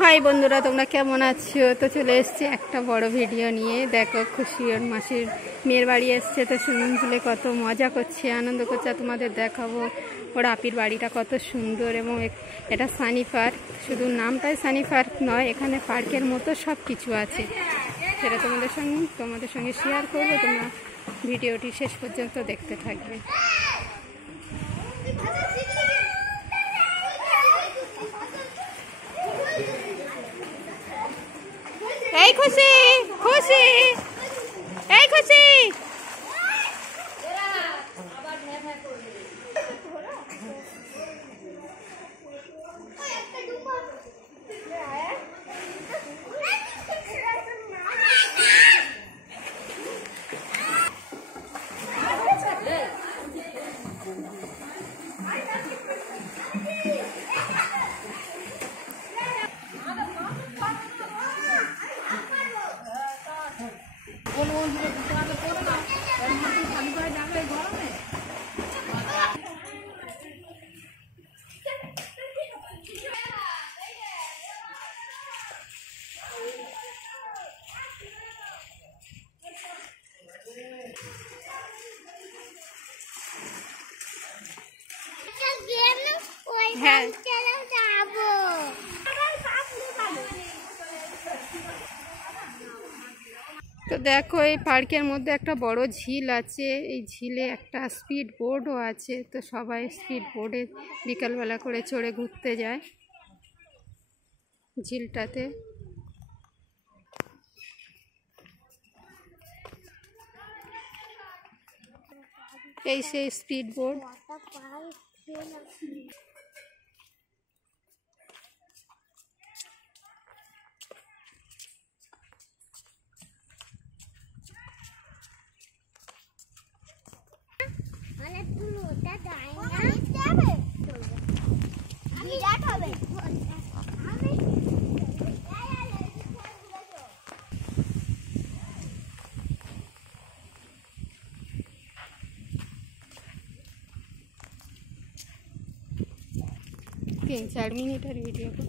High বন্ধুরা, তোমরা কেমন আছো? তো চলে এসছি একটা বড় ভিডিও নিয়ে। দেখো, খুশি ওর মাসির মেয়ের বাড়ি এসছে, তো সুইমিং পুলে কত মজা করছে, আনন্দ করছে। তোমাদের দেখাবো ওর আপির বাড়িটা কত সুন্দর। এবং এটা সানি পার্ক, শুধু নামটাই সানি পার্ক নয়, এখানে পার্কের মতো সব কিছু আছে। সেটা তোমাদের সঙ্গে শেয়ার করবো। তোমরা ভিডিওটি শেষ পর্যন্ত দেখতে থাকবে। এই খুশি, খুশি, এই খুশি, হ্যাঁ। তো দেখো, এই পার্কের মধ্যে একটা বড় ঝিল আছে। এই ঝিলে একটা স্পিড বোর্ডও আছে। তো সবাই স্পিড বোর্ডে বিকালবেলা করে চড়ে ঘুরতে যায় ঝিলটাতে। এই সেই স্পিড বোর্ড। तीन चार मिनट वीडियो को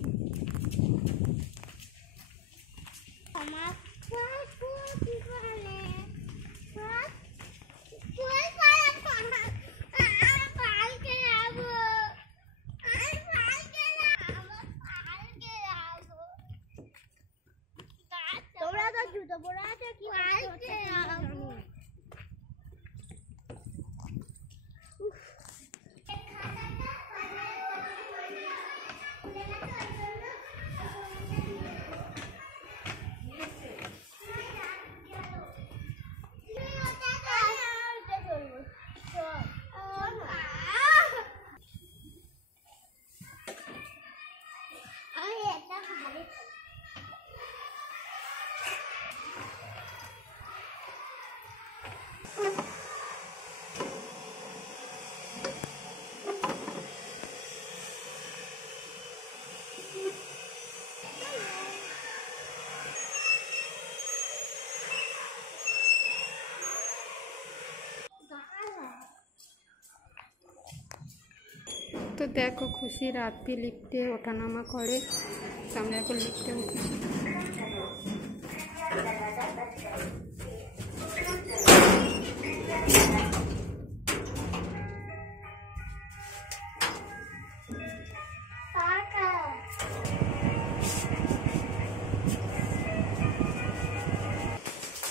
तो देखो खुशी रात भी लिफ्टे ओठानामा करे। सामने को लिफ्टे उठेছি।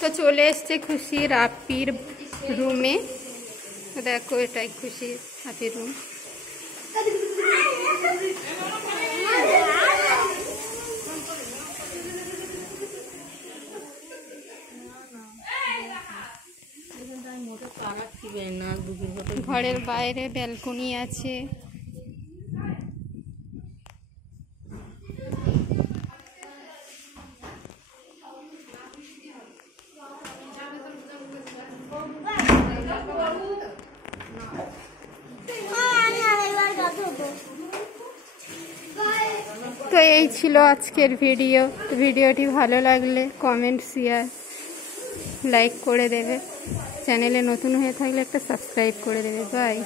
तो चले एसছে খুশির আপির রুমে। দেখো, এটাই খুশির আপির রুম। ঘরের বাইরে ব্যালকনি আছে। তো এই ছিল আজকের ভিডিও। ভিডিওটি ভালো লাগলে কমেন্ট, শেয়ার, লাইক করে দেবে। চ্যানেলে নতুন হয়ে থাকলে একটা সাবস্ক্রাইব করে দেবে। বাই।